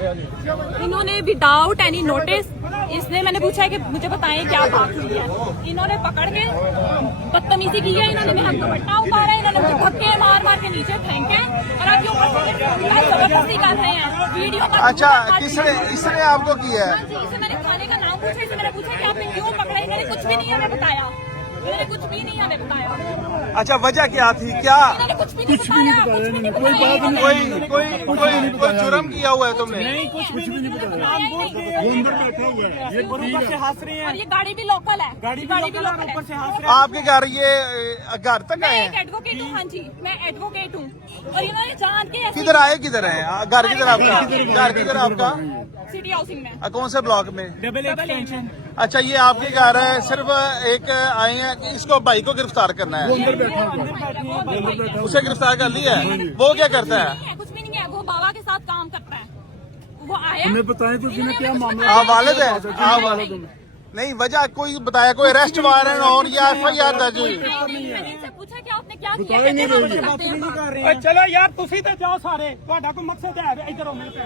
इन्होंने without any notice, इसने मैंने पूछा है कि मुझे बताएं क्या बात हुई है, इन्होंने पकड़ के बदतमीजी की है, इन्होंने मेरा दुपट्टा उतारा, इन्होंने मुझे धक्के मार मार के नीचे फेंके और आपके ऊपर जबरदस्ती कर रहे हैं वीडियो। अच्छा, इसने आपको किया है? हाँ जी, इसे मैंने खाने का नाम पूछा, इसे मैंने पूछा कि आपने क्यों पकड़ा, इन्होंने कुछ भी नहीं हमें बताया, मैंने कुछ भी नहीं हमें बताया। अच्छा, वजह क्या थी? क्या कुछ भी नहीं बताया, कोई जुर्म किया हुआ है तुमने? नहीं, कुछ भी नहीं बताया। वो अंदर बैठा हुआ है, ये ऊपर से हंस रहे हैं और ये गाड़ी भी लोकल है, गाड़ी भी लोकल है, ऊपर से हंस रहे हैं। आपके घर ये घर तक आए मैं हैं? एक एडवोकेट हूँ। हाँ जी, मैं एडवोकेट हूँ और इन्होंने जान के ऐसे किधर आए? किधर है घर? किधर आपका घर? किधर आपका? सिटी हाउसिंग में। कौन से ब्लॉक में? Double extension. अच्छा, ये आपके घर है, सिर्फ एक आए हैं कि इसको भाई को गिरफ्तार करना है? अंदर बैठा हुआ है, उसे गिरफ्तार कर लिया है? वो क्या करता है? कुछ भी नहीं है, वो बाबा के साथ काम करता है। वो आया, हमें बताएं तो इसमें क्या मामला आप वालिद है? नहीं, वजह कोई बताया? कोई अरेस्ट वारंट और या FIR दर्ज हुई? मैंने इनसे पूछा कि आपने क्या किया, बताया नहीं कहते हैं, रही है। हम बताते हैं। चलो यार, तुसी तो जाओ सारे, ਤੁਹਾਡਾ ਕੋਈ ਮਕਸਦ ਹੈ ਇੱਧਰ ਹੋ ਮੇਰੇ